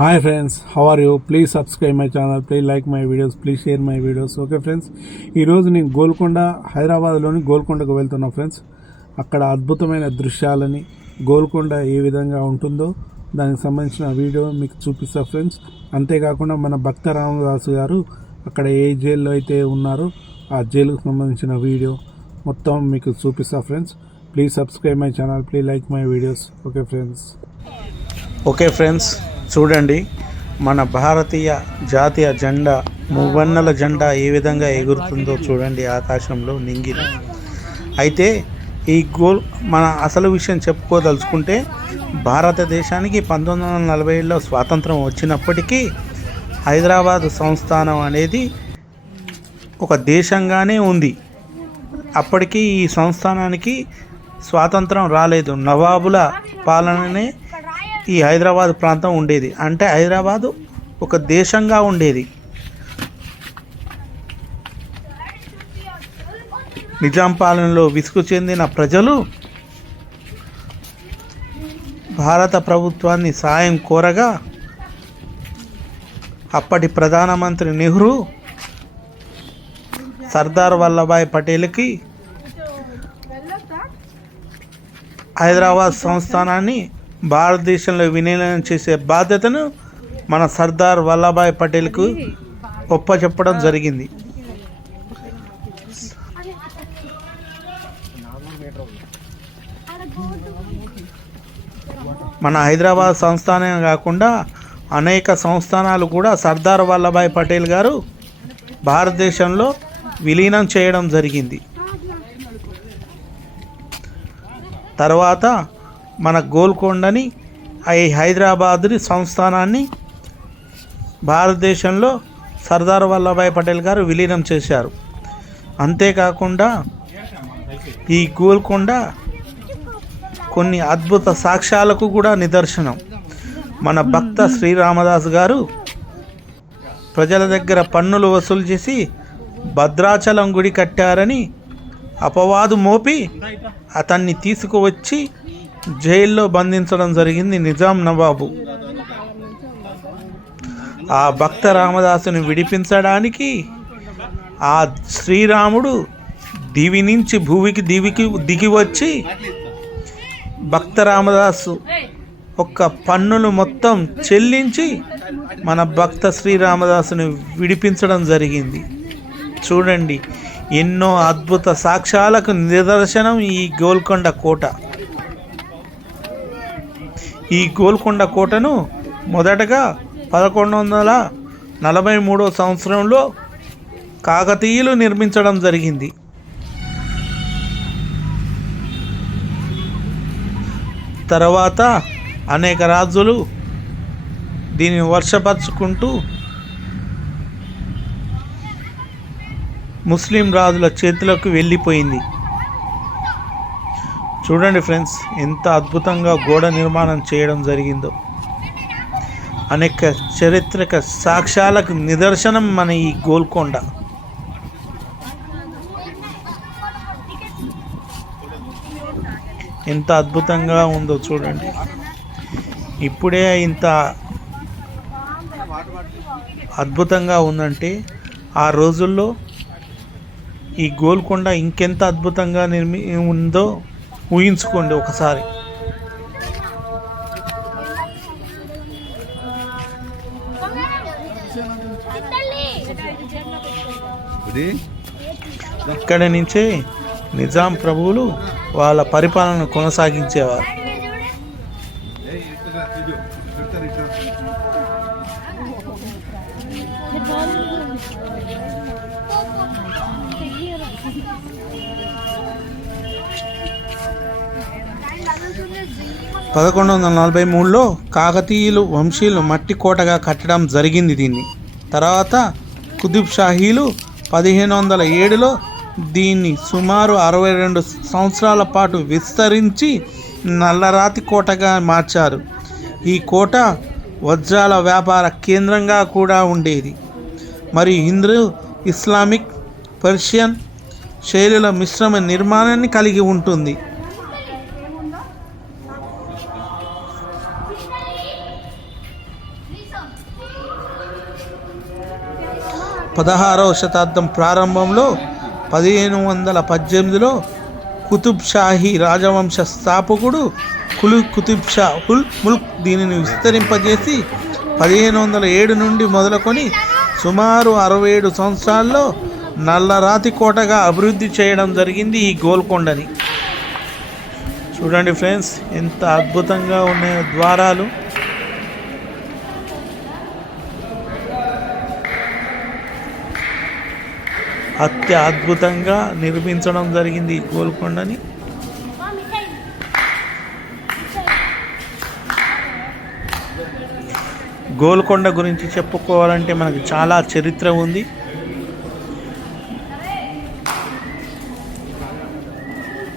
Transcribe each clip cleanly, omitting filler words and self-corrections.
Hi friends, how are you? Please subscribe my channel, please like my videos, please share my videos. Okay friends, ఈరోజు నేను గోల్కొండ, హైదరాబాద్లోని గోల్కొండకు వెళ్తున్నా friends. అక్కడ అద్భుతమైన దృశ్యాలని, గోల్కొండ ఏ విధంగా ఉంటుందో దానికి సంబంధించిన వీడియో మీకు చూపిస్తా ఫ్రెండ్స్. అంతేకాకుండా మన భక్త రామదాసు గారు అక్కడ ఏ జైల్లో అయితే ఉన్నారో ఆ జైలుకు సంబంధించిన వీడియో మొత్తం మీకు చూపిస్తా friends. Please subscribe my channel, please like my videos. Okay friends, చూడండి మన భారతీయ జాతీయ జెండా, మువ్వన్నెల జెండా ఏ విధంగా ఎగురుతుందో చూడండి ఆకాశంలో నింగిన. అయితే ఈ మన అసలు విషయం చెప్పుకోదలుచుకుంటే, భారతదేశానికి 1940లో స్వాతంత్రం వచ్చినప్పటికీ హైదరాబాద్ సంస్థానం అనేది ఒక దేశంగానే ఉంది. అప్పటికి ఈ సంస్థానానికి స్వాతంత్రం రాలేదు. నవాబుల పాలననే ఈ హైదరాబాద్ ప్రాంతం ఉండేది. అంటే హైదరాబాదు ఒక దేశంగా ఉండేది. నిజాం పాలనలో విసుగు చెందిన ప్రజలు భారత ప్రభుత్వాన్ని సాయం కోరగా అప్పటి ప్రధానమంత్రి నెహ్రూ సర్దార్ వల్లభాయ్ పటేల్కి హైదరాబాద్ సంస్థానాన్ని భారతదేశంలో విలీనం చేసే బాధ్యతను మన సర్దార్ వల్లభాయ్ పటేల్కు ఒప్పచెప్పడం జరిగింది. మన హైదరాబాద్ సంస్థానం కాకుండా అనేక సంస్థానాలు కూడా సర్దార్ వల్లభాయ్ పటేల్ గారు భారతదేశంలో విలీనం చేయడం జరిగింది. తర్వాత మన గోల్కొండని, ఈ హైదరాబాద్ని సంస్థానాన్ని భారతదేశంలో సర్దార్ వల్లభాయ్ పటేల్ గారు విలీనం చేశారు. అంతేకాకుండా ఈ గోల్కొండ కొన్ని అద్భుత సాక్ష్యాలకు కూడా నిదర్శనం. మన భక్త శ్రీరామదాస్ గారు ప్రజల దగ్గర పన్నులు వసూలు చేసి భద్రాచలం గుడి కట్టారని అపవాదు మోపి అతన్ని తీసుకువచ్చి జైల్లో బంధించడం జరిగింది నిజాం నవాబు. ఆ భక్త రామదాసుని విడిపించడానికి ఆ శ్రీరాముడు దివి నుంచి భూమికి దిగి వచ్చి భక్త రామదాసు ఒక్క పన్నులు మొత్తం చెల్లించి మన భక్త శ్రీరామదాసుని విడిపించడం జరిగింది. చూడండి, ఎన్నో అద్భుత సాక్ష్యాలకు నిదర్శనం ఈ గోల్కొండ కోట. ఈ గోల్కొండ కోటను మొదటగా 1143 సంవత్సరంలో కాకతీయులు నిర్మించడం జరిగింది. తర్వాత అనేక రాజులు దీనిని వర్షపరుచుకుంటూ ముస్లిం రాజుల చేతులకు వెళ్ళిపోయింది. చూడండి ఫ్రెండ్స్, ఎంత అద్భుతంగా గోడ నిర్మాణం చేయడం జరిగిందో. అనేక చారిత్రక సాక్ష్యాలకు నిదర్శనం మన ఈ గోల్కొండ. ఎంత అద్భుతంగా ఉందో చూడండి. ఇప్పుడే ఇంత అద్భుతంగా ఉందంటే ఆ రోజుల్లో ఈ గోల్కొండ ఇంకెంత అద్భుతంగా ఉందో ఊహించుకోండి ఒకసారి. ఇక్కడి నుంచే నిజాం ప్రభువులు వాళ్ళ పరిపాలన కొనసాగించేవారు. పదకొండు 1143లో కాకతీయులు వంశీయులు మట్టి కోటగా కట్టడం జరిగింది దీన్ని. తర్వాత కుతుబ్ షాహీలు 1507లో దీన్ని సుమారు 62 సంవత్సరాల పాటు విస్తరించి నల్లరాతి కోటగా మార్చారు. ఈ కోట వజ్రాల వ్యాపార కేంద్రంగా కూడా ఉండేది. మరియు హిందూ, ఇస్లామిక్, పర్షియన్ శైలుల మిశ్రమ నిర్మాణాన్ని కలిగి ఉంటుంది. పదహారవ శతాబ్దం ప్రారంభంలో 1518లో కుతుబ్ షాహీ రాజవంశ స్థాపకుడు కుతుబ్ షా ఉల్ ముల్క్ దీనిని విస్తరింపజేసి 1507 నుండి మొదలుకొని సుమారు 67 సంవత్సరాల్లో నల్లరాతి కోటగా అభివృద్ధి చేయడం జరిగింది ఈ గోల్కొండని. చూడండి ఫ్రెండ్స్, ఎంత అద్భుతంగా ఉన్నాయో ద్వారాలు. అత్యద్భుతంగా నిర్మించడం జరిగింది ఈ గోల్కొండని. గోల్కొండ గురించి చెప్పుకోవాలంటే మనకు చాలా చరిత్ర ఉంది.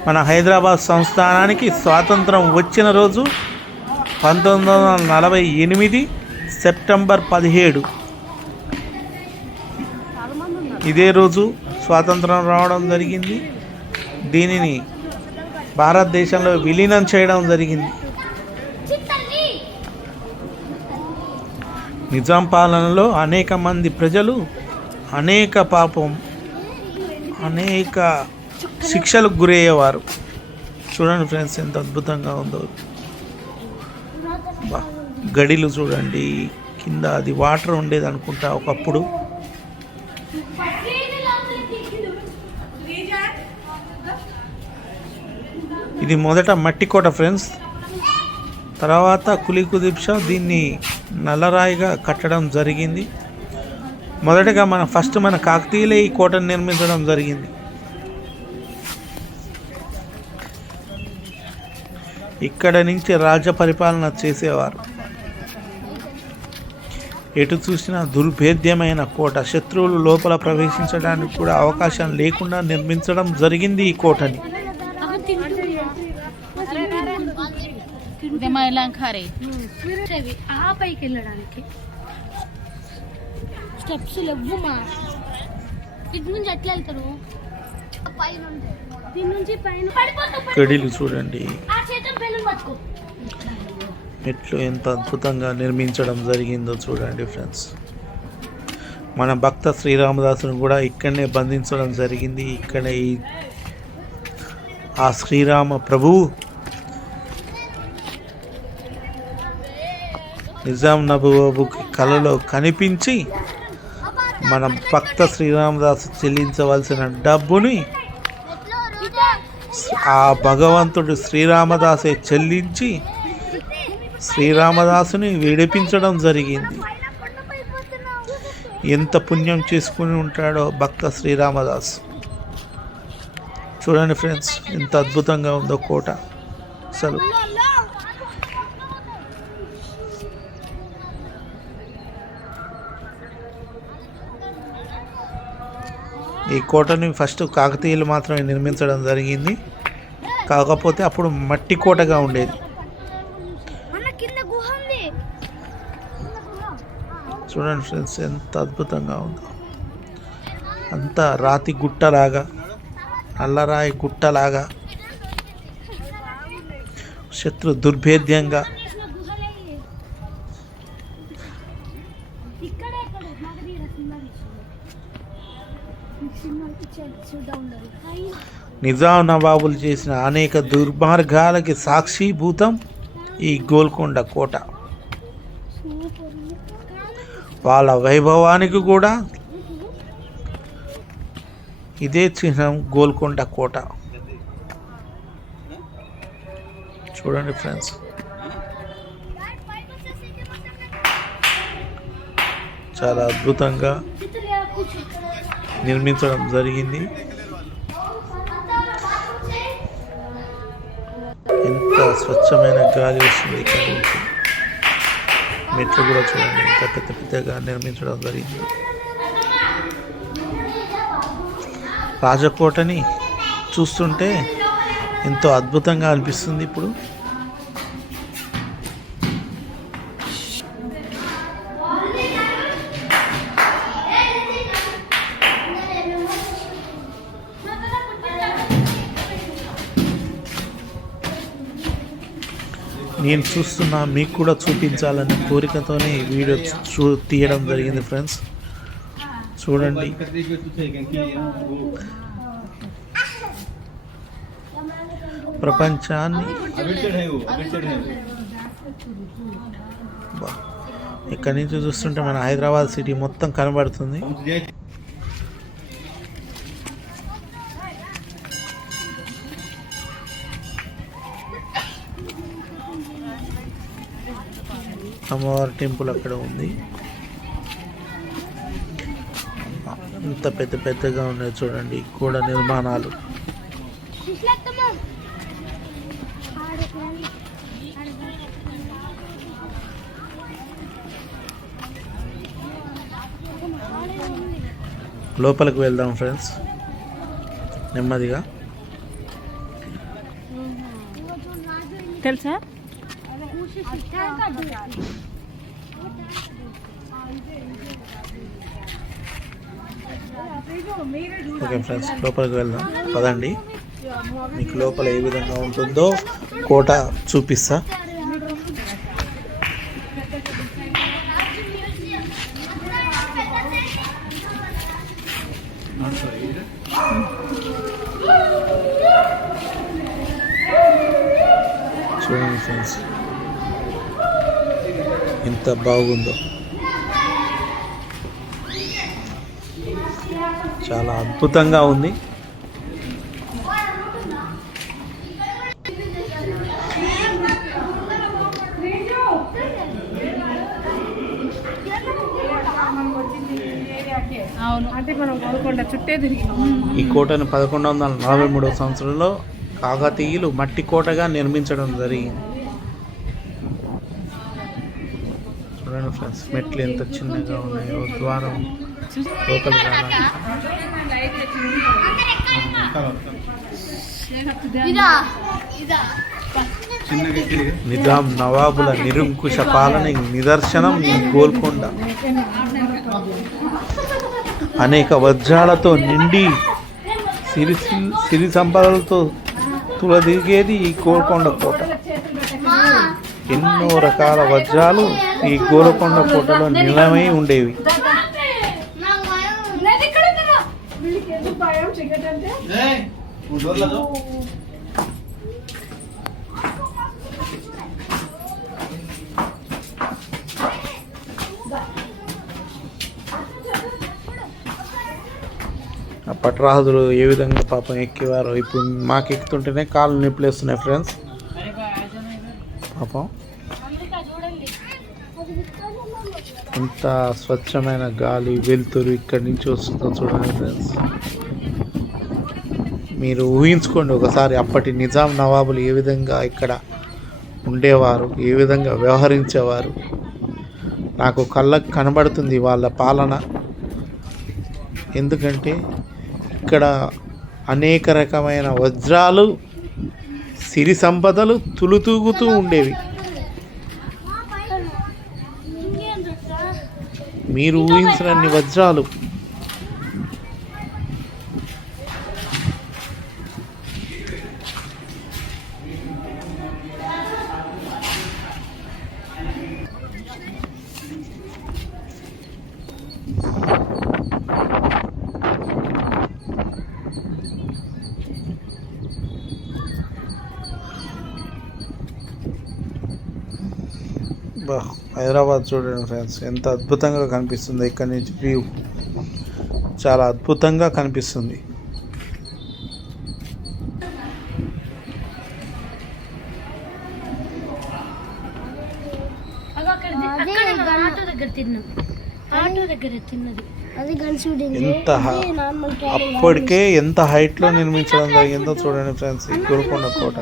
మన హైదరాబాద్ సంస్థానానికి స్వాతంత్రం వచ్చిన రోజు 1948 సెప్టెంబర్ 17. ఇదే రోజు స్వాతంత్రం రావడం జరిగింది. దీనిని భారతదేశంలో విలీనం చేయడం జరిగింది. నిజాం పాలనలో అనేక మంది ప్రజలు అనేక శిక్షలకు గురయ్యేవారు. చూడండి ఫ్రెండ్స్, ఎంత అద్భుతంగా ఉందో. గడిలు చూడండి, కింద అది వాటర్ ఉండేది అనుకుంటా ఒకప్పుడు. ఇది మొదట మట్టి కోట ఫ్రెండ్స్. తర్వాత కులీ కుతుబ్ షా దీన్ని నల్లరాయిగా కట్టడం జరిగింది. మొదటగా మన కాకతీయులే ఈ కోటను నిర్మించడం జరిగింది. ఇక్కడ నుంచి రాజ్య పరిపాలన చేసేవారు. ఎటు చూసినా దుర్భేద్యమైన కోట. శత్రువులు లోపల ప్రవేశించడానికి కూడా అవకాశం లేకుండా నిర్మించడం జరిగింది ఈ కోటని. పైకి వెళ్ళడానికి స్టెప్స్ లేవు. మా ఇటు నుంచి ఎట్లా వెళ్తారు? దీని నుంచి పైన గడిలు చూడండి, మెట్లు ఎంత అద్భుతంగా నిర్మించడం జరిగిందో చూడండి ఫ్రెండ్స్. మన భక్త శ్రీరామదాసును కూడా ఇక్కడనే బంధించడం జరిగింది. ఇక్కడే ఆ శ్రీరామ ప్రభువు నిజాం నవాబుకి కలలో కనిపించి మన భక్త శ్రీరామదాసు చెల్లించవలసిన డబ్బుని ఆ భగవంతుడు శ్రీరామదాసే చెల్లించి శ్రీరామదాసుని విడిపించడం జరిగింది. ఎంత పుణ్యం చేసుకుని ఉంటాడో భక్త శ్రీరామదాస్. చూడండి ఫ్రెండ్స్, ఎంత అద్భుతంగా ఉందో కోట. అసలు ఈ కోటని ఫస్ట్ కాకతీయులు మాత్రమే నిర్మించడం జరిగింది. కాకపోతే అప్పుడు మట్టి కోటగా ఉండేది. చూడండి ఫ్రెండ్స్, ఎంత అద్భుతంగా ఉందో. అంతా రాతి గుట్టలాగా, నల్లరాయి గుట్టలాగా, శత్రు దుర్భేద్యంగా. నిజాం నవాబులు చేసిన అనేక దుర్మార్గాలకి సాక్షిభూతం ఈ గోల్కొండ కోట. వాళ్ళ వైభవానికి కూడా ఇదే చిహ్నం, గోల్కొండ కోట. చూడండి ఫ్రెండ్స్, చాలా అద్భుతంగా నిర్మించడం జరిగింది. ఎంత స్వచ్ఛమైన గాలి వస్తుంది ఇక్కడ నుంచి. మెట్లు కూడా చూడండి ఎంత పెద్ద పెద్దగా నిర్మించడం జరిగింది. రాజకోటని చూస్తుంటే ఎంతో అద్భుతంగా అనిపిస్తుంది ఇప్పుడు. నేను చూస్తున్నా, మీకు కూడా చూపించాలనే కోరికతోనే ఈ వీడియో తీయడం జరిగింది ఫ్రెండ్స్. చూడండి, ప్రపంచాన్ని ఇక్కడి నుంచి చూస్తుంటే మన హైదరాబాద్ సిటీ మొత్తం కనబడుతుంది. అమ్మవారి టెంపుల్ అక్కడ ఉంది. ఇంత పెద్ద పెద్దగా ఉన్నాయి చూడండి గోడ నిర్మాణాలు. లోపలికి వెళ్దాం ఫ్రెండ్స్ నెమ్మదిగా. తెలుసా ఓకే ఫ్రెండ్స్, లోపలికి వెళ్దాం పదండి. మీకు లోపల ఏ విధంగా ఉంటుందో కోట చూపిస్తా. చూడండి ఫ్రెండ్స్ ఎంత బాగుందో, చాలా అద్భుతంగా ఉంది. అంటే మనం గోల్కొండ చుట్టే తిరిగి ఈ కోటను 1143 సంవత్సరంలో కాకతీయులు మట్టి కోటగా నిర్మించడం జరిగింది. చూడండి ఫ్రెండ్స్, మెట్లు ఎంత చిన్నగా ఉన్నాయో, ద్వారం లోపలికి రావాలి. నిజాం నవాబుల నిరంకుశ పాలన నిదర్శనం ఈ గోల్కొండ. అనేక వజ్రాలతో నిండి సిరి సంపదలతో తులదిగేది ఈ గోల్కొండ కోట. ఎన్నో రకాల వజ్రాలు ఈ గోల్కొండ కోటలో నిలమై ఉండేవి. ఆ పట్టరాజులు ఏ విధంగా పాపం ఎక్కేవారో ఇప్పుడు మాకు ఎక్కుతుంటేనే కాళ్ళు నొప్పులేస్తున్నాయి ఫ్రెండ్స్. పాపం ఎంత స్వచ్ఛమైన గాలి, వెలుతురు ఇక్కడి నుంచి వస్తుందో చూడండి ఫ్రెండ్స్. మీరు ఊహించుకోండి ఒకసారి, అప్పటి నిజాం నవాబులు ఏ విధంగా ఇక్కడ ఉండేవారు, ఏ విధంగా వ్యవహరించేవారు. నాకు కళ్ళకు కనబడుతుంది వాళ్ళ పాలన. ఎందుకంటే ఇక్కడ అనేక రకమైన వజ్రాలు, సిరి సంపదలు తులుతూగుతూ ఉండేవి. మీరు ఊహించినన్ని వజ్రాలు. హైదరాబాద్ చూడండి ఫ్రెండ్స్, ఎంత అద్భుతంగా కనిపిస్తుంది. ఇక్కడి నుంచి వ్యూ చాలా అద్భుతంగా కనిపిస్తుంది. ఎంత అప్పటికే ఎంత హైట్లో నిర్మించడం జరిగిందో చూడండి ఫ్రెండ్స్ ఈ గోల్కొండ కోట.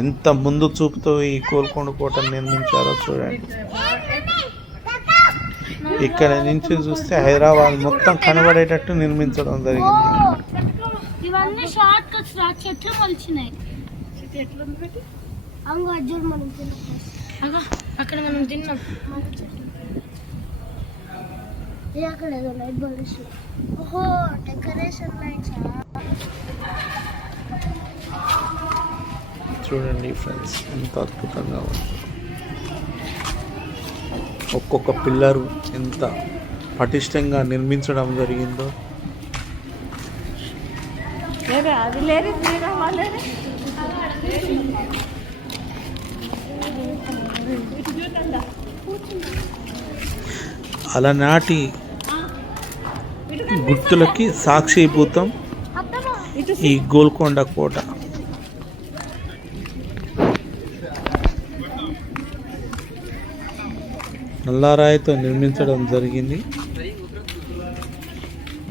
ఎంత ముందు చూపుతో ఈ గోల్కొండ కోటను నిర్మించారో చూడండి. ఇక్కడ నుంచి చూస్తే హైదరాబాద్ మొత్తం కనబడేటట్టు నిర్మించడం జరిగింది. ఇవన్నీ షార్ట్ కట్స్ రా, చెట్లు మొలిచినాయి. అక్కడ మనం తిన్నాం. అక్కడ ఏదో లైట్ బల్బ్స్. ఓహో, డెకరేషన్ లైట్స్. చూడండి ఫ్రెండ్స్ ఎంత అద్భుతంగా ఉంది. ఒక్కొక్క పిల్లరు ఎంత పటిష్టంగా నిర్మించడం జరిగిందో. అలనాటి గుర్తులకి సాక్షిభూతం ఈ గోల్కొండ కోట. నల్లరాయితో నిర్మించడం జరిగింది.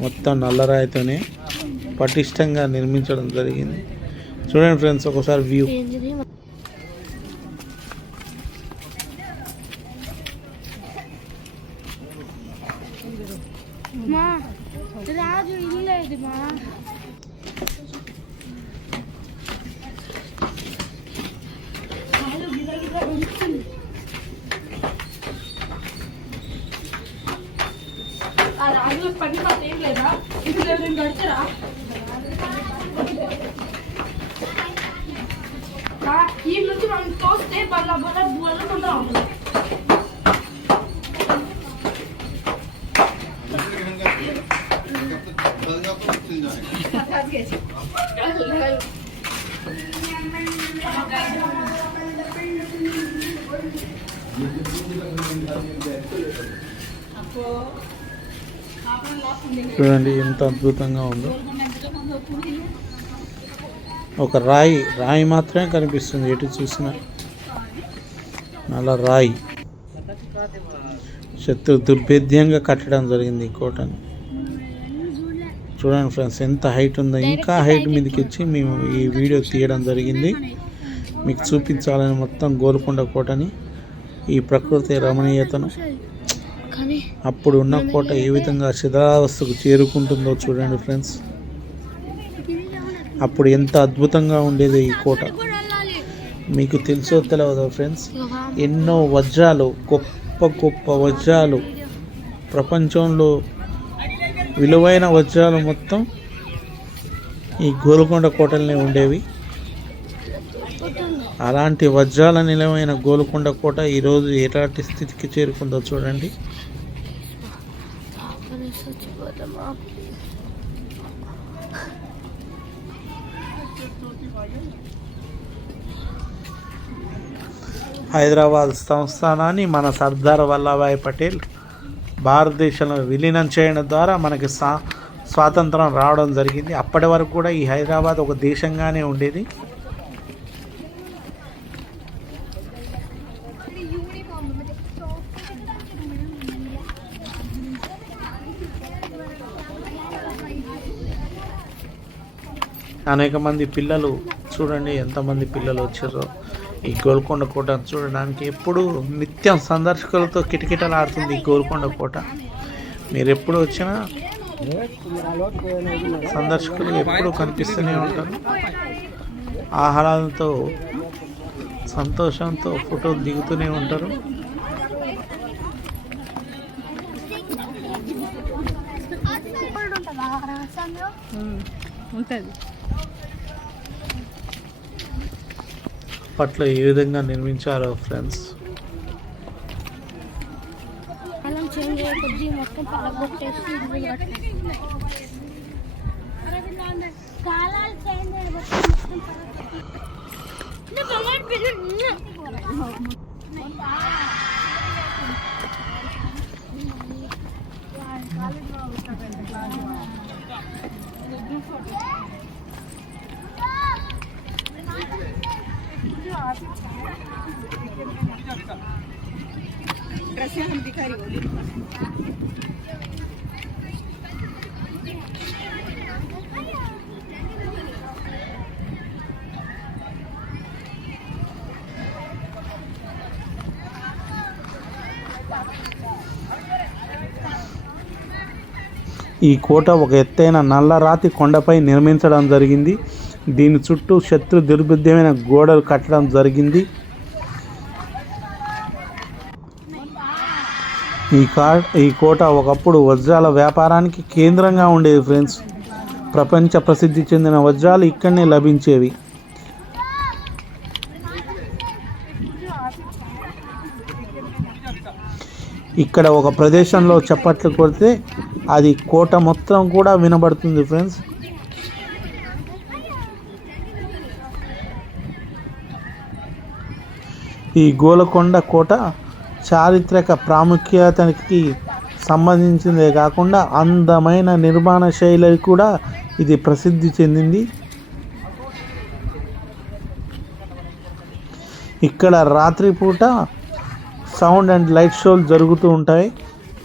మొత్తం నల్లరాయితోనే పటిష్టంగా నిర్మించడం జరిగింది. చూడండి ఫ్రెండ్స్ ఒకసారి వ్యూ. రాజు ఇల్లేదు మా రాజు పని ఏం లేదా ఇది గడిచరా ఈ నుంచి మనం తోస్తే బల్ల బల్ల బల్ల చూడండి ఎంత అద్భుతంగా ఉందో. ఒక రాయి మాత్రమే కనిపిస్తుంది ఎటు చూసినా. నల్ల రాయి శత్రు దుర్భేద్యంగా కట్టడం జరిగింది ఈ కోటని. చూడండి ఫ్రెండ్స్ ఎంత హైట్ ఉందో. ఇంకా హైట్ మీదకి వచ్చి మేము ఈ వీడియో తీయడం జరిగింది మీకు చూపించాలని. మొత్తం గోల్కొండ కోటని, ఈ ప్రకృతి రమణీయతను, అప్పుడు ఉన్న కోట ఏ విధంగా శిథిలావస్థకు చేరుకుంటుందో చూడండి ఫ్రెండ్స్. అప్పుడు ఎంత అద్భుతంగా ఉండేది ఈ కోట. మీకు తెలుసో తెలియదో ఫ్రెండ్స్, ఎన్నో వజ్రాలు, గొప్ప గొప్ప వజ్రాలు, ప్రపంచంలో విలువైన వజ్రాలు మొత్తం ఈ గోల్కొండ కోటలనే ఉండేవి. అలాంటి వజ్రాల నిలవైన గోల్కొండ కోట ఈరోజు ఎలాంటి స్థితికి చేరుకుందో చూడండి. హైదరాబాద్ సంస్థానాన్ని మన సర్దార్ వల్లభాయ్ పటేల్ భారతదేశంలో విలీనం చేయడం ద్వారా మనకి స్వాతంత్రం రావడం జరిగింది. అప్పటి వరకు కూడా ఈ హైదరాబాద్ ఒక దేశంగానే ఉండేది. అనేక మంది పిల్లలు చూడండి ఎంతమంది పిల్లలు వచ్చారో ఈ గోల్కొండ కోట చూడడానికి. ఎప్పుడు నిత్యం సందర్శకులతో కిటకిటలాడుతుంది ఈ గోల్కొండ కోట. మీరు ఎప్పుడు వచ్చినా సందర్శకులు ఎప్పుడు కనిపిస్తూనే ఉంటారు. ఆహ్లాదంతో సంతోషంతో ఫోటోలు దిగుతూనే ఉంటారు. అప్పట్లో ఏ విధంగా నిర్మించారో ఫ్రెండ్స్. ఈ కోట ఒక ఎత్తైన నల్లరాతి కొండపై నిర్మించడం జరిగింది. దీని చుట్టూ శత్రు దుర్భేద్యమైన గోడలు కట్టడం జరిగింది. ఈ కోట ఒకప్పుడు వజ్రాల వ్యాపారానికి కేంద్రంగా ఉండేది ఫ్రెండ్స్. ప్రపంచ ప్రసిద్ధి చెందిన వజ్రాలు ఇక్కడనే లభించేవి. ఇక్కడ ఒక ప్రదేశంలో చప్పట్లు కొడితే అది కోట మొత్తం కూడా వినబడుతుంది ఫ్రెండ్స్. ఈ గోల్కొండ కోట చారిత్రక ప్రాముఖ్యతకి సంబంధించిందే కాకుండా అందమైన నిర్మాణ శైలి కూడా ఇది ప్రసిద్ధి చెందింది. ఇక్కడ రాత్రిపూట సౌండ్ అండ్ లైట్ షోలు జరుగుతూ ఉంటాయి.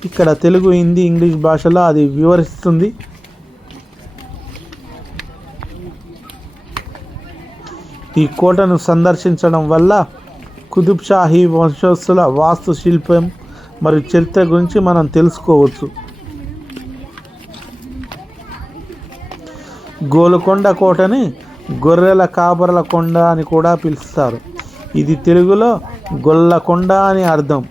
ఇక్కడ తెలుగు, హిందీ, ఇంగ్లీష్ భాషలో అది వివరిస్తుంది. ఈ కోటను సందర్శించడం వల్ల కుతుబ్ షాహీ వంశస్థుల వాస్తు శిల్పం మరియు చరిత్ర గురించి మనం తెలుసుకోవచ్చు. గోల్కొండ కోటని గొర్రెల కాపర్ల కొండ అని కూడా పిలుస్తారు. ఇది తెలుగులో గొల్లకొండ అని అర్థం.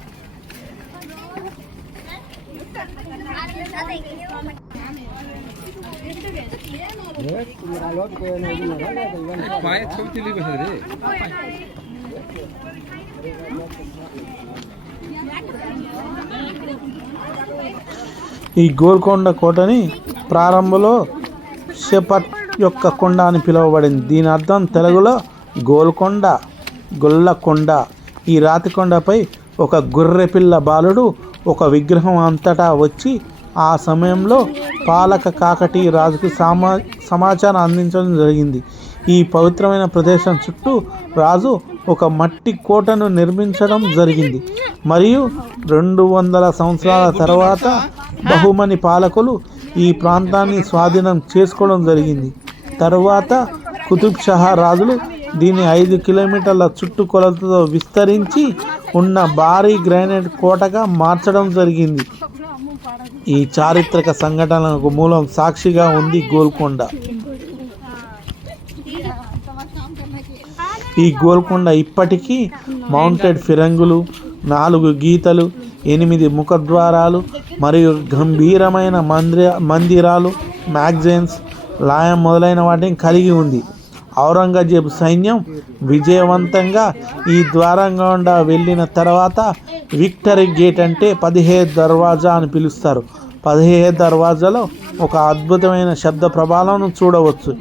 ఈ గోల్కొండ కోటని ప్రారంభంలో షెపర్ట్ యొక్క కొండ అని పిలువబడింది. దీని అర్థం తెలుగులో గోల్కొండ, గొల్లకొండ. ఈ రాతి కొండపై ఒక గొర్రెపిల్ల బాలుడు ఒక విగ్రహం అంతటా వచ్చి ఆ సమయంలో పాలక కాకతీయ రాజుకు సమాచారం అందించడం జరిగింది. ఈ పవిత్రమైన ప్రదేశం చుట్టూ రాజు ఒక మట్టి కోటను నిర్మించడం జరిగింది. మరియు 200 సంవత్సరాల తర్వాత బహుమని పాలకులు ఈ ప్రాంతాన్ని స్వాధీనం చేసుకోవడం జరిగింది. తరువాత కుతుబ్ షహా రాజులు దీన్ని 5 కిలోమీటర్ల చుట్టుకొలతతో విస్తరించి ఉన్న భారీ గ్రానైట్ కోటగా మార్చడం జరిగింది. ఈ చారిత్రక సంఘటనలకు మూలం సాక్షిగా ఉంది గోల్కొండ. ఈ గోల్కొండ ఇప్పటికీ మౌంటెడ్ ఫిరంగులు, 4 గీతలు, 8 ముఖద్వారాలు మరియు గంభీరమైన మందిరాలు, మ్యాగజైన్స్, లాయం మొదలైన వాటిని కలిగి ఉంది. ఔరంగజేబు సైన్యం విజయవంతంగా ఈ ద్వారం గుండా వెళ్ళిన తర్వాత విక్టరీ గేట్ అంటే 17 దర్వాజా అని పిలుస్తారు. 17 దర్వాజాలో ఒక అద్భుతమైన శబ్ద ప్రభావాలను చూడవచ్చు.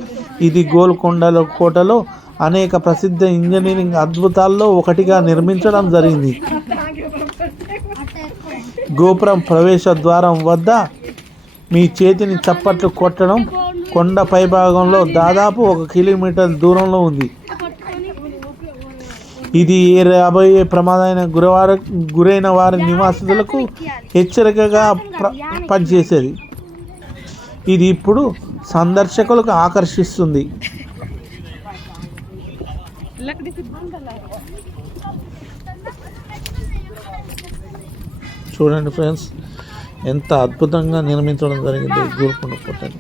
ఇది గోల్కొండ కోటలో అనేక ప్రసిద్ధ ఇంజనీరింగ్ అద్భుతాల్లో ఒకటిగా నిర్మించడం జరిగింది. గోపురం ప్రవేశ ద్వారం వద్ద మీ చేతిని చప్పట్లు కొట్టడం కొండ పైభాగంలో దాదాపు 1 కిలోమీటర్ దూరంలో ఉంది. ఇది రాబోయే ప్రమాదమైన గురైన వారి నివాసితులకు హెచ్చరికగా పనిచేసేది. ఇది ఇప్పుడు సందర్శకులకు ఆకర్షిస్తుంది. చూడండి ఫ్రెండ్స్, ఎంత అద్భుతంగా నిర్మించడం జరిగింది గోల్కొండ కోటని.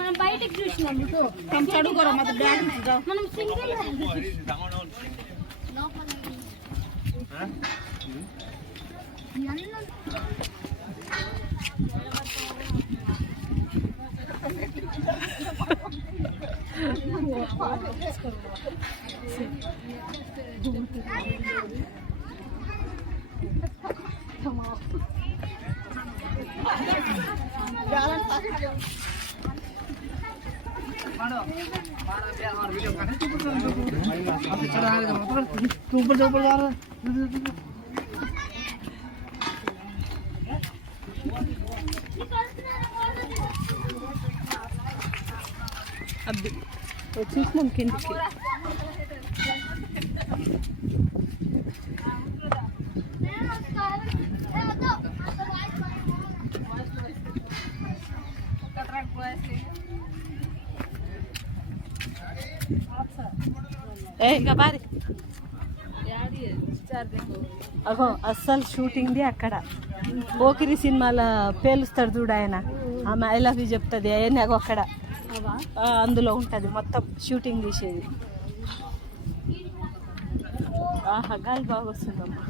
మనం బయటకు చూసినాం మనం సింగిల్ వచ్చేసినాం కిందికి. ఇంకా బారి అగో అస్సలు షూటింగ్ది అక్కడ పోకిరి సినిమాలో పేలుస్తాడు చూడు ఆయన, ఆమె ఐ లవ్ యూ చెప్తుంది అవన్నీ అగో అక్కడ అందులో ఉంటుంది మొత్తం షూటింగ్ తీసేది. ఆహా గాలి బాగా వస్తుందమ్మా.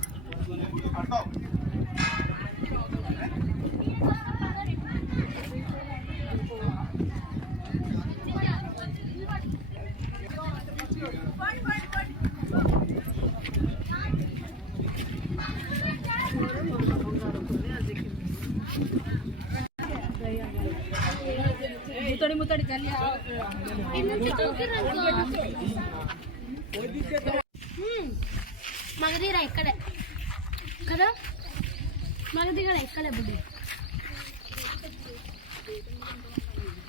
మగధీర ఇక్కడే కదా, మగధీర ఇక్కడే బుద్ధి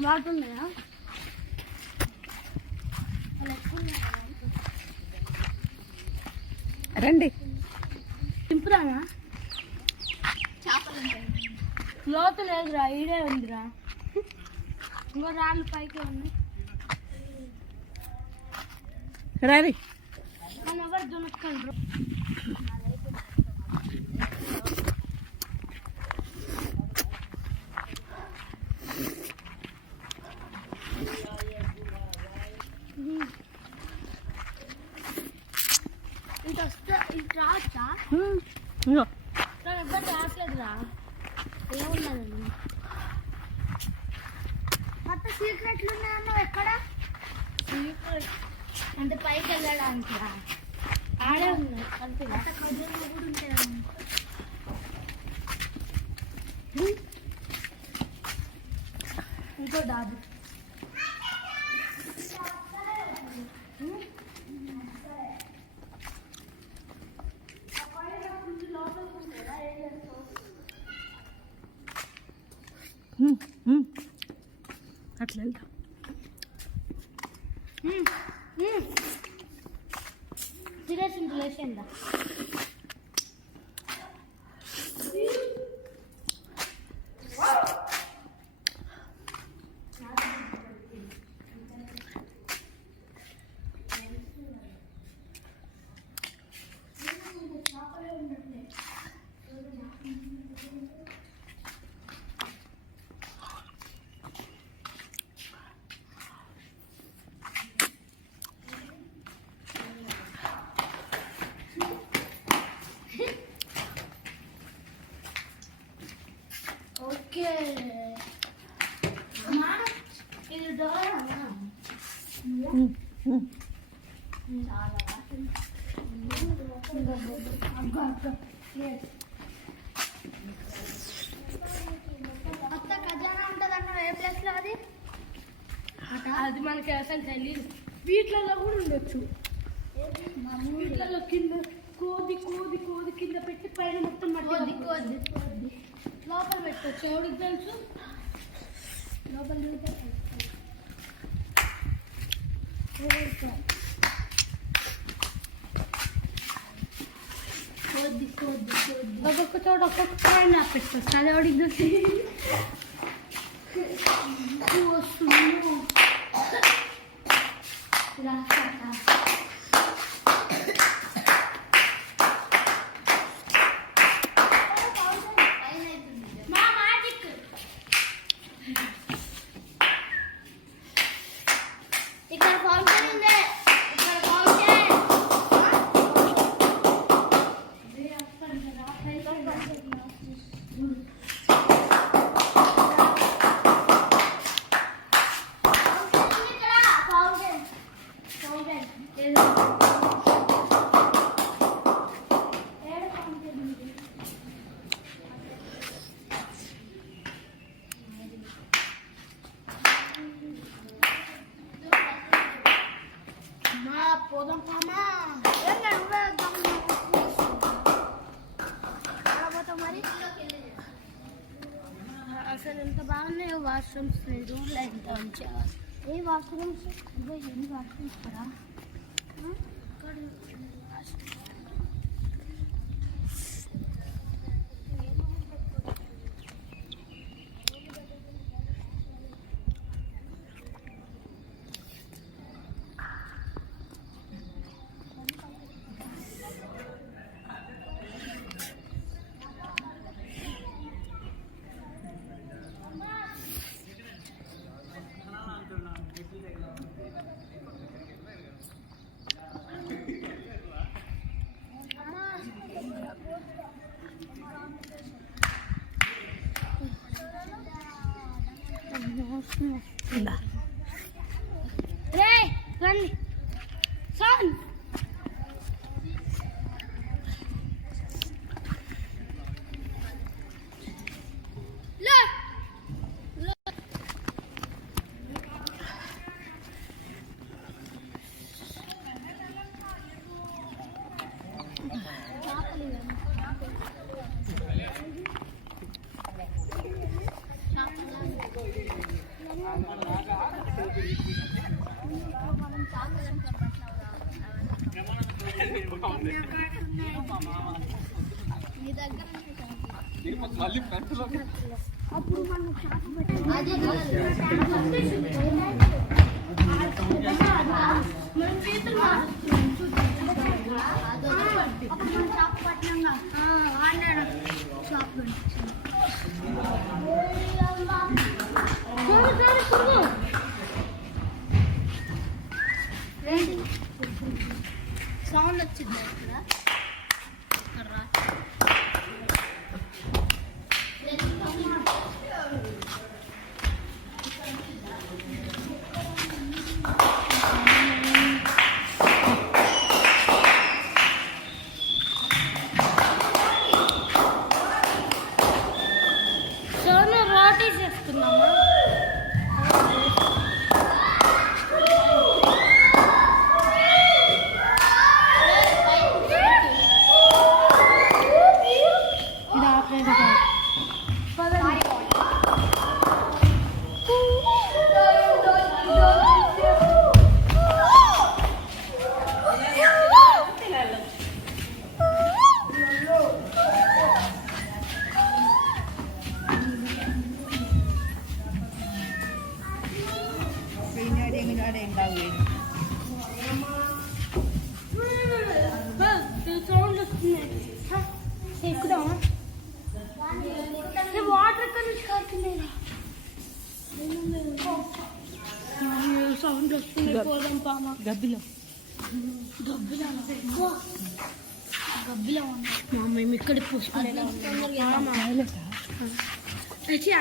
వాడుతున్నాయా రండి. చింపురానా లోతు లేదురా, ఈడే ఉందిరా. ఇంకో రాళ్ళు పైకి ఉన్నాయి. రారి. మనం ఎవరు దునక్కలు. ఇటు వస్తే ఇటు రావచ్చా? ఇగో. నేను ఎవ్వరు రావట్లేదురా. ఏమున్నదండి మొత్తం సీక్రెట్లు ఉన్నాయన్నావు. ఎక్కడ సీక్రెట్ అంటే పైకి వెళ్ళడానికి ఆడే ఉన్నాయి. అంతేగా ఖజానా కూడా ఉంటాయని. ఇంకో డాబు అట్లా వెళ్దాం. తినేసింది లేచిందా? ఓకే అమ్మా, ఇది డోర్ అమ్మా. చాలా కొత్త ఖజానా ఉంటుంది అన్న. ఏ ప్లేస్లో అది? అది మనకి అసలు తెలియదు. వీటిలలో కూడా ఉండొచ్చు. వీటిలలో కింద కోది కోది కోది కింద పెట్టి పైన మొత్తం మట్టి కోద్ది లోపల పెట్టుకోవచ్చు. ఎవరికి తెలుసు? లోపల కోద్ది కోద్ది కోద్ది ఒక్కొక్క చోట ఒక్కొక్క పైన పెట్టుకోవచ్చు. అది ఎవరికి తెలుసు? వస్తుంది ఇక్కడ ఫౌంటైన్ ఉంది. ఇక్కడ ఫౌంటైన్ పోదాం పామా. మరి అసలు ఎంత బాగున్నాయో వాష్రూమ్స్. రూమ్లో ఎంత మంచిగా. ఏ వాష్రూమ్స్? ఇదో ఎన్ని వాష్రూమ్స్ కదా. రే రండి సన్. అప్పుడు మనం సౌండ్ వచ్చింది ఇక్కడ సోను రోటీ చేస్తున్నామా ఇది ఆపలేదు సౌండ్ వస్తుంది ఎక్కుదామా వాటర్ కలుసుకొస్తున్నాయి సౌండ్ వస్తుంది పోదాం పామ గబ్బిలో గబ్బిలో మేము ఇక్కడ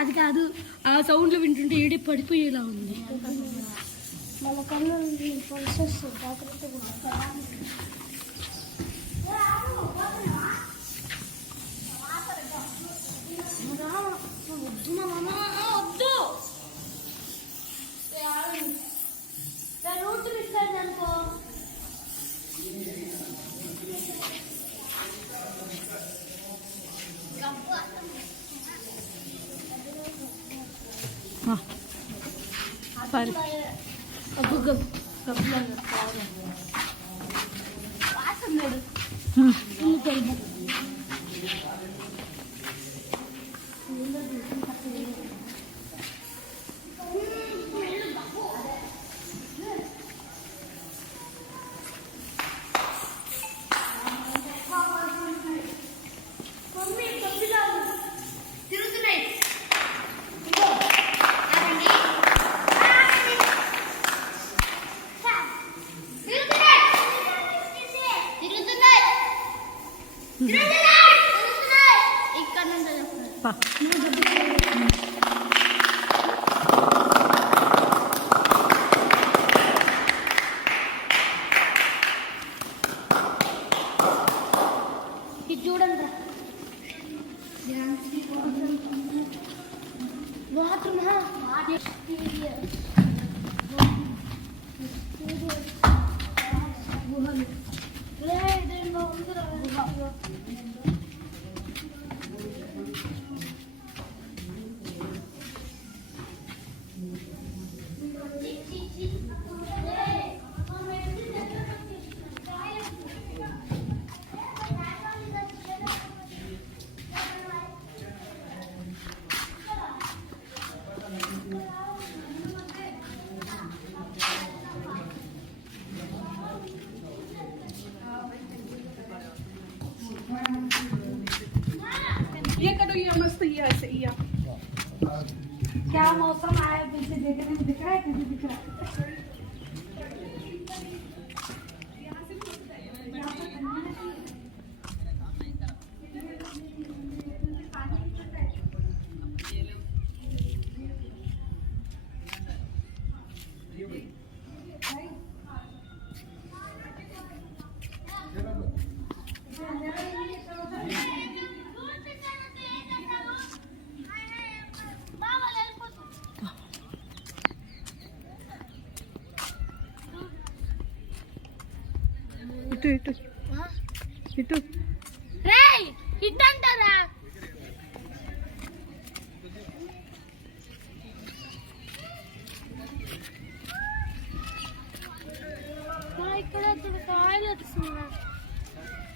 అది కాదు ఆ సౌండ్లు వింటుంటే ఏడి పడిపోయేలా ఉంది మన కళ్ళు జాగ్రత్తగా పరి ఇక్కడ నుంచి ఇది చూడండి వాటర్ ये करो ये मस्त ये ऐसे ये क्या मौसम आया पीछे देखने में दिख रहा है कि दिख रहा है ఇటు ఇటు ఇటు రేయ్ ఇట్టంటారా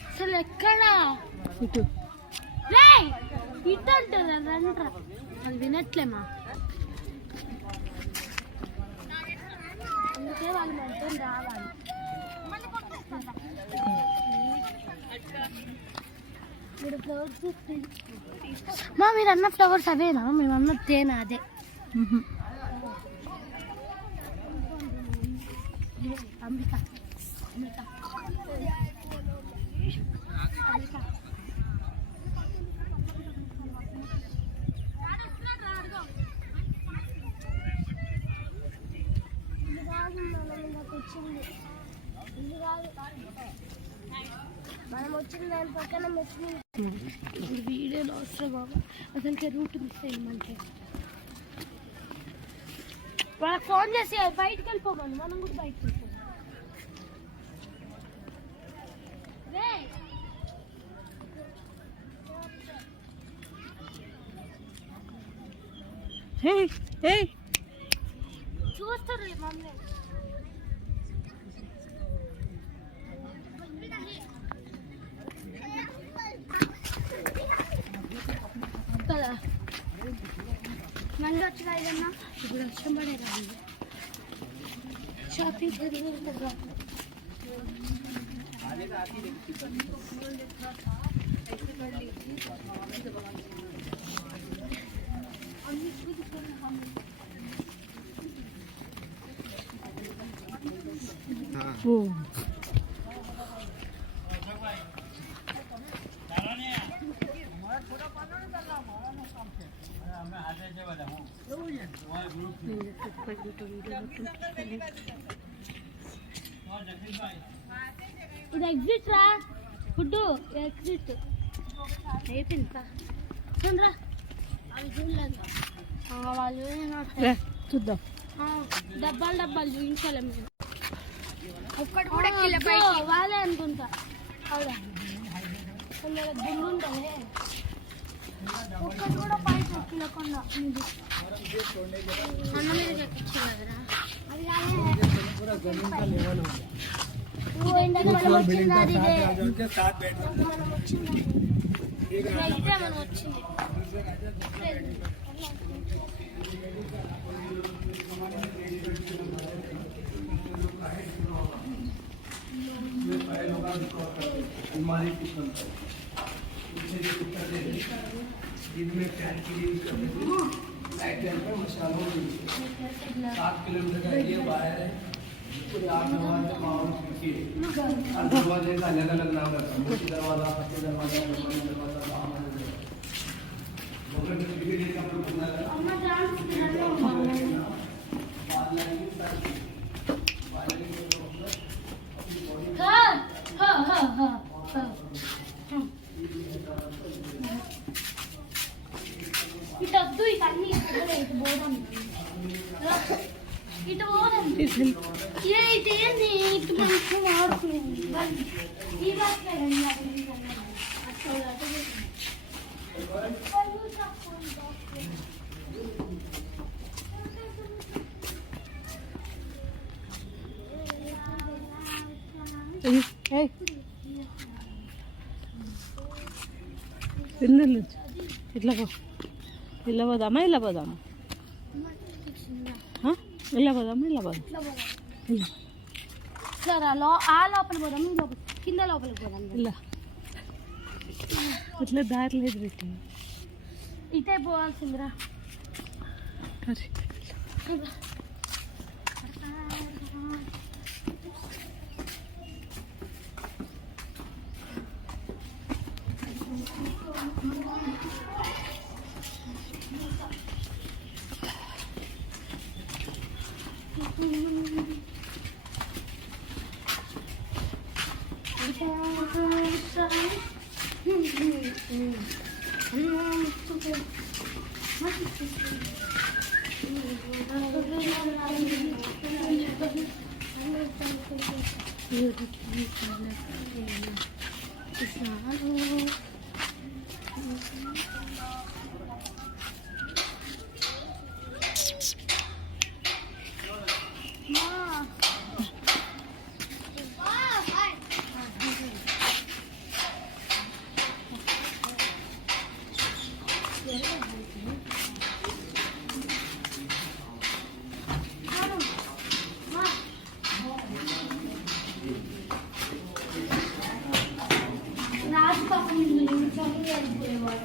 అసలు ఎక్కడా ఇటు రేయ్ ఇటు అంటారా రండ్రా అది వినట్లేమా అందుకే వాళ్ళు మొత్తం రావాలి మా మీరు అన్న ఫ్లవర్స్ అవేనా మేము అన్న తేనా అదే అంబిక అంబిక మనం వచ్చిన దాని పక్కన వీడియోలో వస్తా బాబా అసలు రూట్ మిస్ అయింది మనకి వాళ్ళకి ఫోన్ చేసి బయటకు వెళ్ళిపోమని మనం కూడా బయటకు వెళ్ళిపోం చూస్తారు మమ్మల్ని కదా మంది వచ్చిన ఏదన్నా ఇప్పుడు వర్షం పడే రాదు షాపింగ్ చదివి ఇది ఎగ్జిట్ రా ఫుడ్ ఎగ్జిట్ అయిపోయింది చూడరా అవి చూడలేదు వాళ్ళు చూద్దాం డబ్బాలు డబ్బాలు చూపించాలి మేము ఒక్కటి కూడా వాళ్ళే అనుకుంటా అవునా గుండు ఉంటుంది ఒక్కటి కూడా పై చెక్కకుండా అన్న మీద చెక్కించారు కదరా మనం వచ్చింది इसमें फैन की यूज करते थे लाइट फैन पर मसालों की 7 किलोमीटर का एरिया बाहर है पूरे 8 दरवाजे पावर खिड़की हर दरवाजे का अलग अलग नाम रहता है मुख्य दरवाजा पश्चिम दरवाजा दरवाजा दरवाजा बाहर ఇటు వద్దు ఇటు అన్ని ఇటు పోదాం ఇటు పోదాం ఇటు ఏంది ఇటు మంచిగా ఆడుకునేది ఈ బాగా ఇట్లా పో ఇలా పోదామా ఇలా పోదామా ఇలా పోదామా ఇలా పోదాం సరే ఆ లోపల పోదాం లోపల కింద లోపలికి పోదాం ఇలా ఇట్లా దారి లేదు పెట్టి ఇటే పోవాల్సిందిరా పాపం చదువు వెళ్ళిపోయేవాడు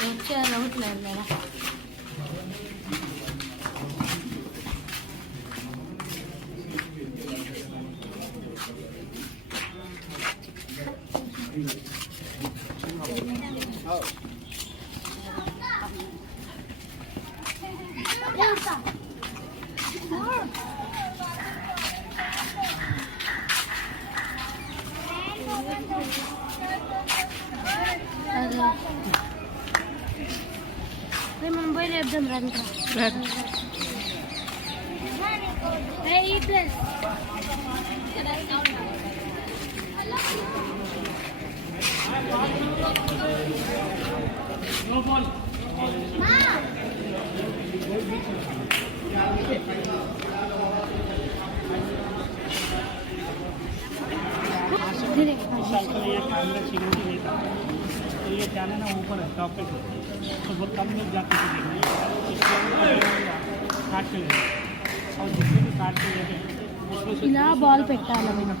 వచ్చే రౌట్లేదు మేడం ముంబై చెప్దాం రండి तो ये चैनल ना ऊपर है टॉप पे तो बहुत कम लोग जाते थे देखने काट के लेते और जिससे भी काट के लेते उसमें से ఇలా బాల్ పెట్టాలి మనం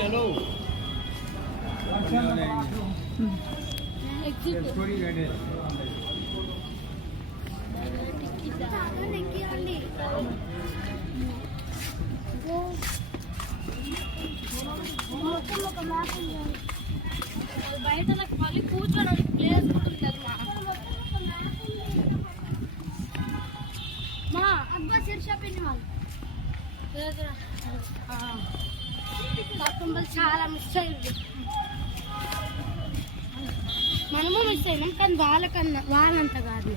हेलो బయట నాకు మళ్ళీ కూర్చోడానికి ప్లేస్ ఉంటుంది మా అబ్బా శీర్ష పిన్ని వాళ్ళు పాపం వాళ్ళు చాలా మిస్ అయింది మనము మిస్ అయినాం కానీ వాళ్ళంత కాదు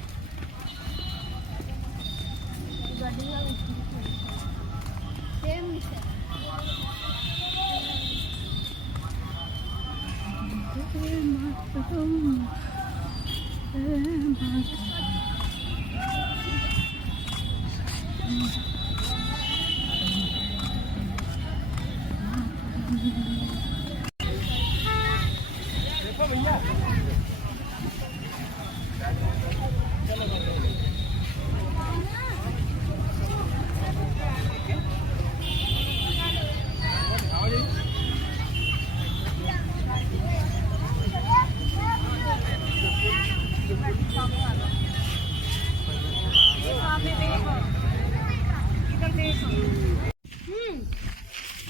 ఏం మిస్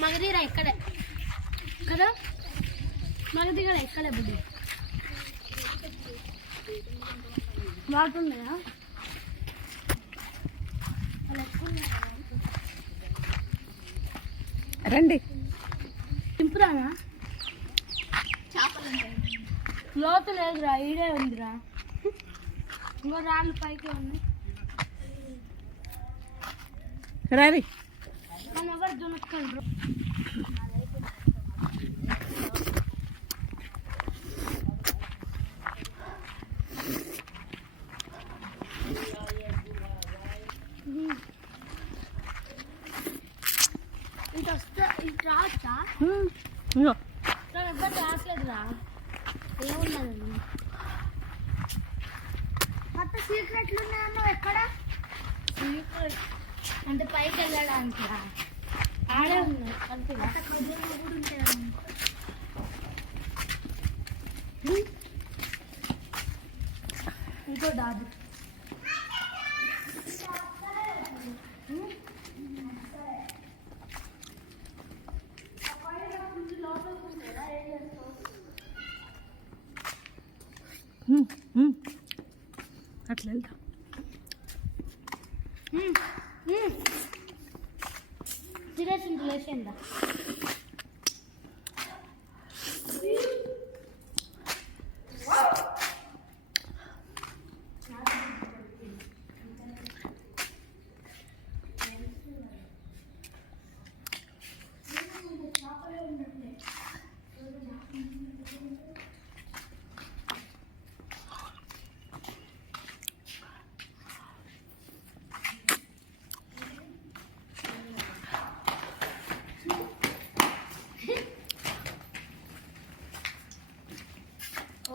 మగధీర ఎక్కడే కదా మగధీర ఎక్కడే బుద్ధి వాడుతున్నాయా రండి చింపురానా లోతు లేదురా ఈడే ఉందిరా ఇంకో రాళ్ళు పైకి ఉన్నాయి రారి మన ఎవరు దునక్కలు ఇటు వస్తే ఇటు రావచ్చా ఇగో ఎవరు రావట్లేదురా ఏమున్నదండి మొత్తం సీక్రెట్లు ఉన్నాయన్నావు ఎక్కడ సీక్రెట్ అంటే పైకి వెళ్ళడానికి ఆడే ఉన్నాయి అంతేగా కూడా ఉంటాయి ఇంకో డాబు లోపలికి ఉంటారా ఏం చేస్తావు అట్లా వెళ్దాం. సీరియస్ ఇంట్రెస్ట్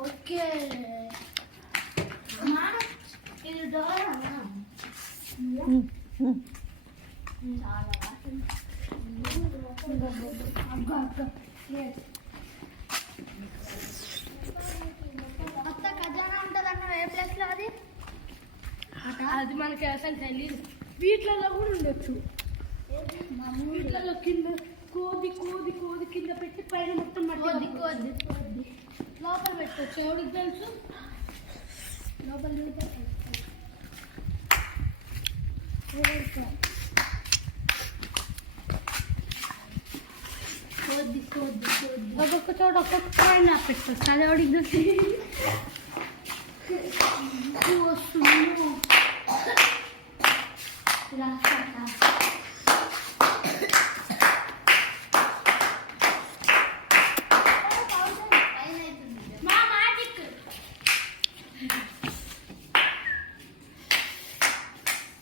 ఓకే ఇది డోర్ కొత్త ఖజానా ఉంటుంది అన్న ఏ ప్లేస్ లో అది అది మనకి అసలు తెలియదు. వీటిలలో కూడా ఉండొచ్చు. వీటిలలో కింద కోది కోది కోది కింద పెట్టి పైన మొత్తం కొద్ది కొద్ది కొద్ది లోపల పెట్టుకోవచ్చు. ఎవరికి తెలుసు లోపల కొద్ది కొద్ది కొద్ది ఒక్కొక్క చోట ఒక్కొక్క పైన పెట్టుకోవచ్చు. అది ఎవరికి తెలుసు. వస్తుంది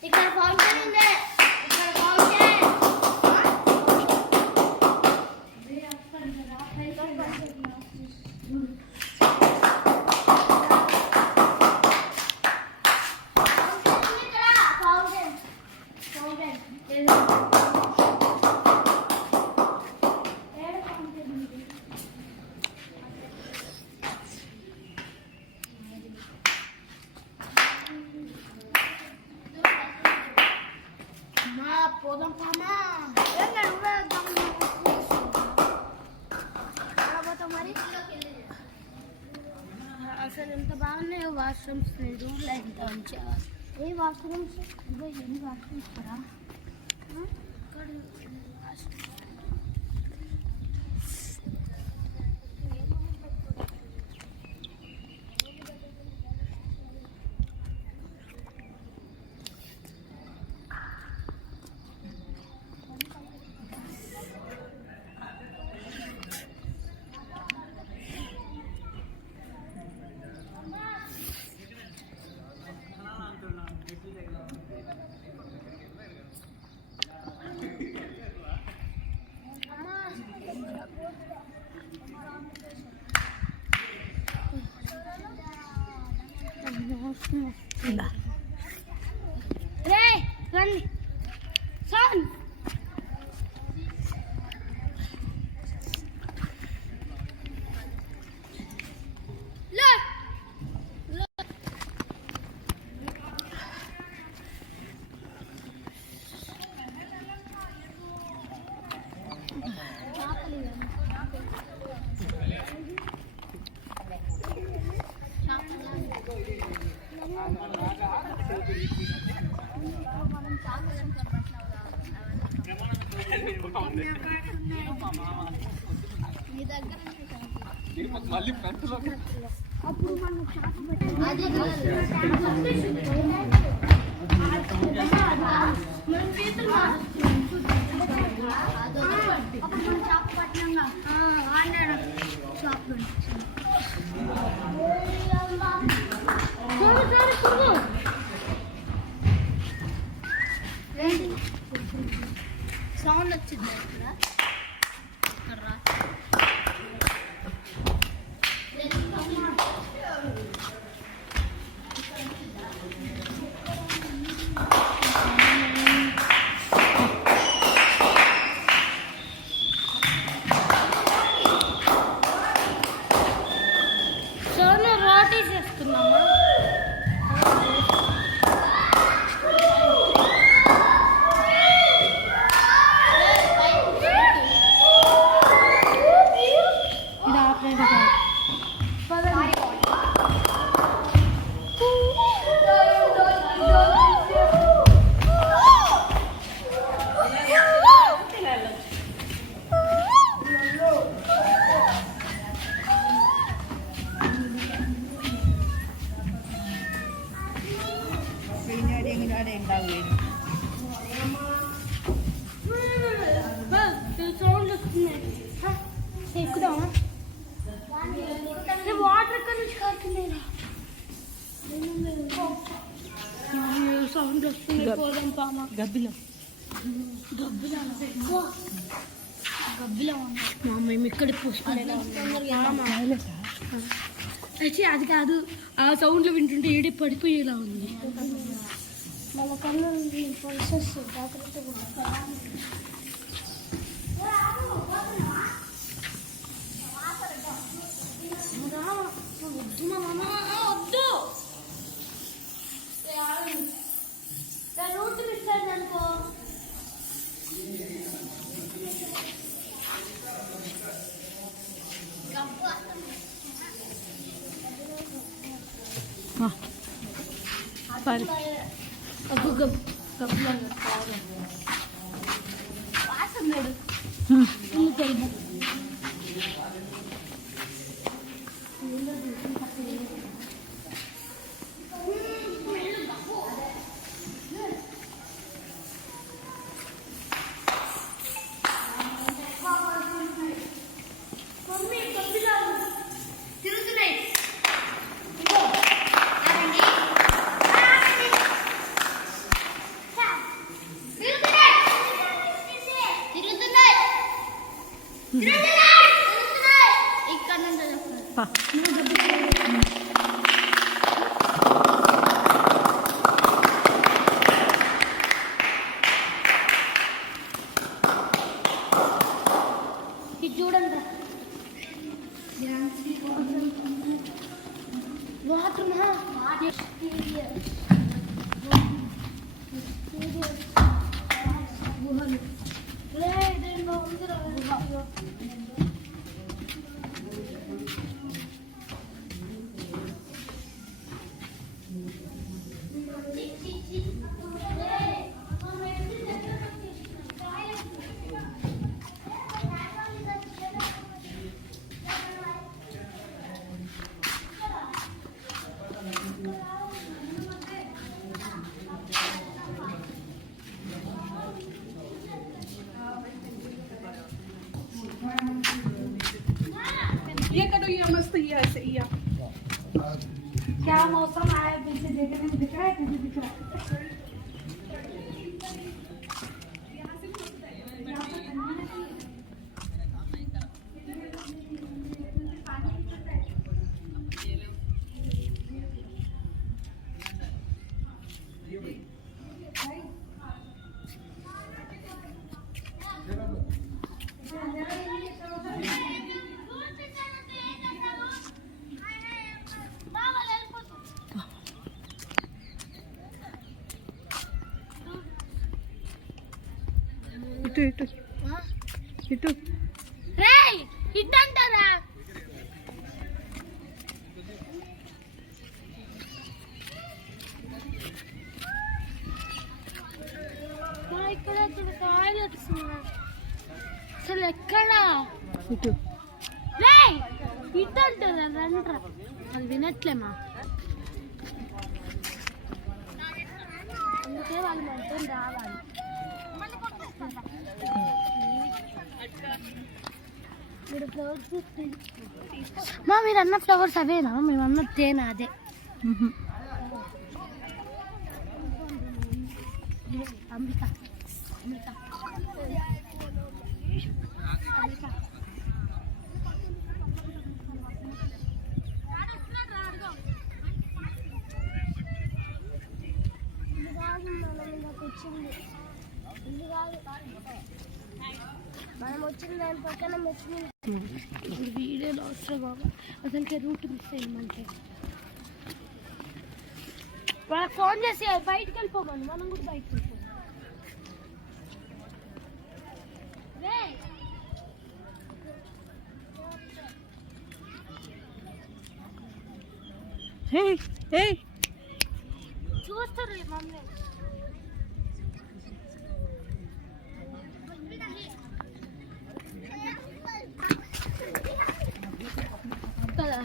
ఇక్కడ ఫౌంటైన్ ఉంది. ఇక్కడ ఫౌంటైన్ ఫౌంటైన్ ఫౌంటైన్ పోదాం కామా మరి అసలు ఎంత బాగున్నాయో వాష్రూమ్స్. రూమ్లో ఎంత మంచిగా. ఏ వాష్రూమ్స్ ఇదో ఎన్ని వాష్రూమ్స్ కదా. రండి సాన్ అప్పుడు మనం చేప పట్టినా సౌండ్ వచ్చింది ఇక్కడ రా. సోను రోటీ చేస్తున్నామా? ఇది ఆపలేదు. గబ్బిలం మేము ఇక్కడ అది కాదు, ఆ సౌండ్లో వింటుంటే ఏడే పడిపోయేలా ఉంది. మన కళ్ళు జాగ్రత్తగా వద్దు రూట్ మిస్ అయిందనుకో. ఇది చూడండి, వాటర్ ये करो, ये मस्त ये ऐसे ये क्या मौसम आया पीछे देखने में दिख रहा है, तुझे दिख रहा है? ఇటు ఇటు ఇటు ఇద్దంటారా? ఇక్కడ కాయలు వస్తున్నా అసలు ఎక్కడా? ఇటు ఇద్దంటారా? రండ్రా, అది వినట్లేమా, అందుకే వాళ్ళు మొత్తం రావాలి. మా మీరు అన్న ఫ్లవర్స్ అవేనా? మేము అన్న తేనా? అదే అంబిక మనం వచ్చిన దాని పక్కన వీడియోలో అవసరం బాబా, అసలుకే రూట్ మిస్ అయ్యమంటే వాళ్ళకి ఫోన్ చేసి బయటకు వెళ్ళిపోమని, మనం కూడా బయటకు వెళ్ళిపోం. చూస్తారు మమ్మీ. కదా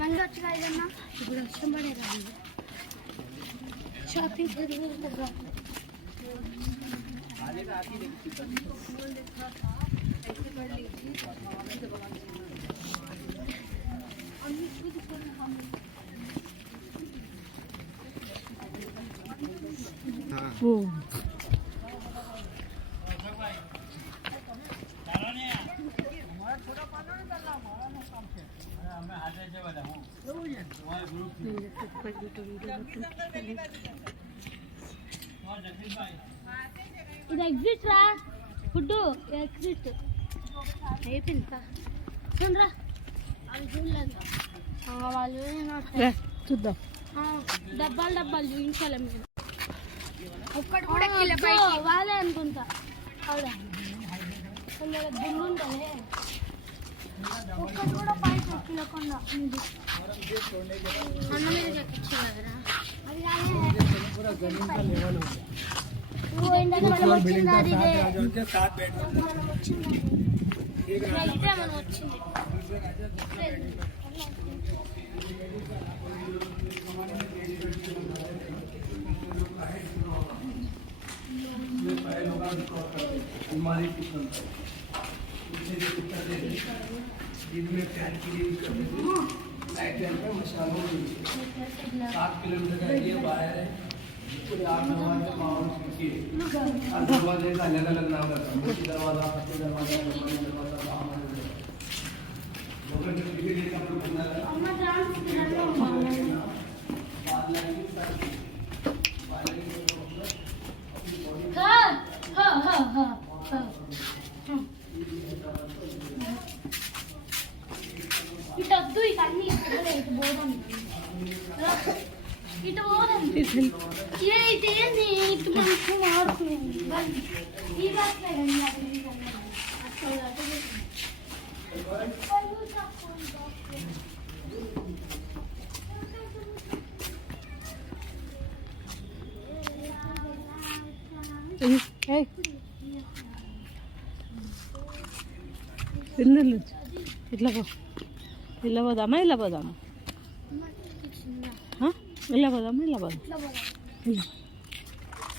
మంది వచ్చి కాదన్నా, ఇప్పుడు వర్షం పడే కాదు, షాపింగ్ చదివేదా ఇది ఎగ్జిట్ రా ఫుడ్ ఎగ్జిట్ అయిపోయింది చూడరా అది చూడలేదు వాళ్ళు చూద్దాం. డబ్బాలు చూపించాలి మీరు ఒక్కటి కూడా వాళ్ళే అనుకుంటా అవునా దుమ్ము ఉంటుంది ఒక్కటి కూడా పైకి ఎక్కకుండా ఇది అన్న మీద చెప్పించారు కదరా అది మనం వచ్చింది अलमारी किचन इसमें फैन की लाइट पे मसालों 7 किलोमीटर का एरिया बाहर है पूरे 8 दरवाजे माहौल खिड़की है हर दरवाजे का अलग अलग नाम रहता है मुख्य दरवाजा फतेह दरवाजा ఇటు వద్దు ఇక అన్ని ఇటు పోదాం ఇటు పోదాం ఇటు ఏంది ఇటు మంచిగా ఆడుకునేది ఈ బాగా ఇందులో ఇట్లా పో, ఇలా పోదామా ఇలా పోదామా, ఇలా పోదామా ఇలా పోదాం,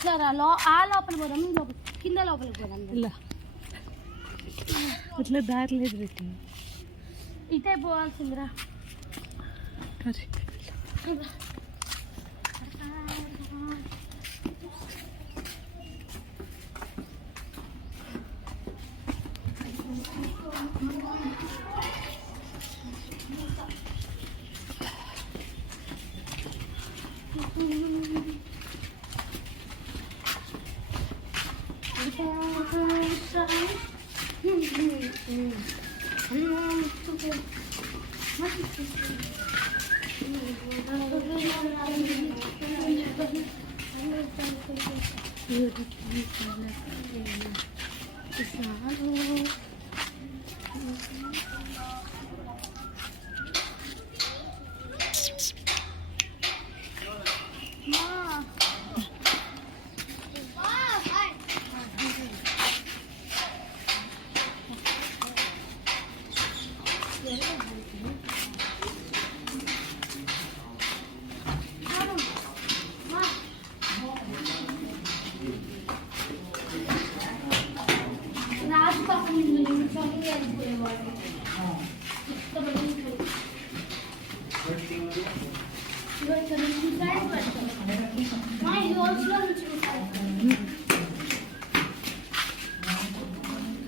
సరే ఆ లోపల పోదాం ఈ లోపల కింద లోపలికి పోదాం ఇలా ఇట్లా దారి లేదు పెట్టి ఇటే పోవాల్సిందిరా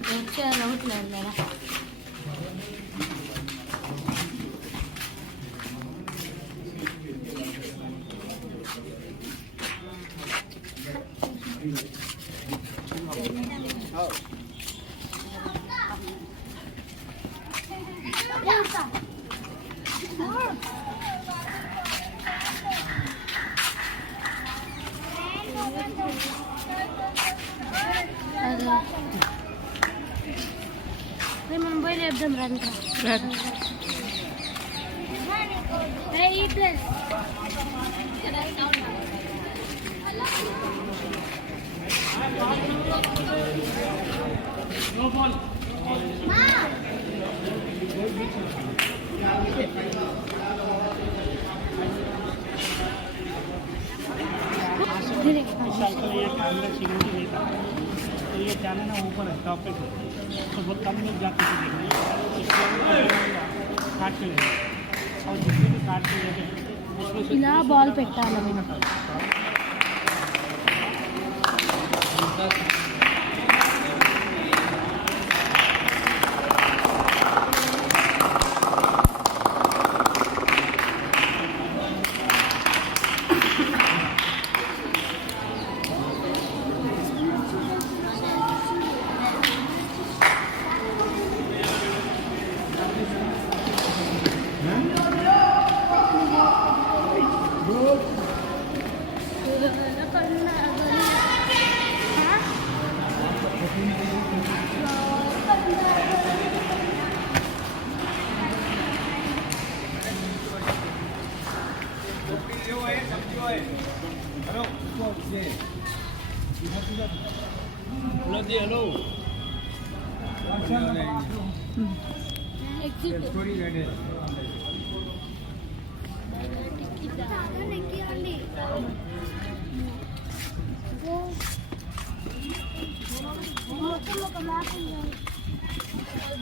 వచ్చేయాలవుతున్నాడు మేడం ముంబై లేద్దాం రండి ఈ ప్లేస్ तो ये जाना ना ऊपर है टॉप पे तो बहुत कम लोग जाते थे देखने काट के ले और जितने भी काट के लेते उसमें ఇలా బాల్ పెట్టాలి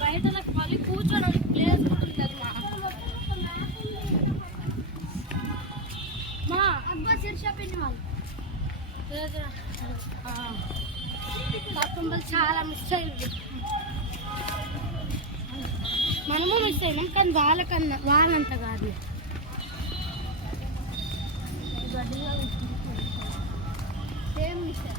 బయట మళ్ళీ కూర్చోడానికి ప్లేస్ ఉంటుంది మా అబ్బా శీర్షాపిండి వాళ్ళు పాపం వాళ్ళు చాలా మిస్ అయ్యింది. మనము మిస్ అయినాం కానీ వాళ్ళంత కాదు. సేమ్ మిస్ ఏ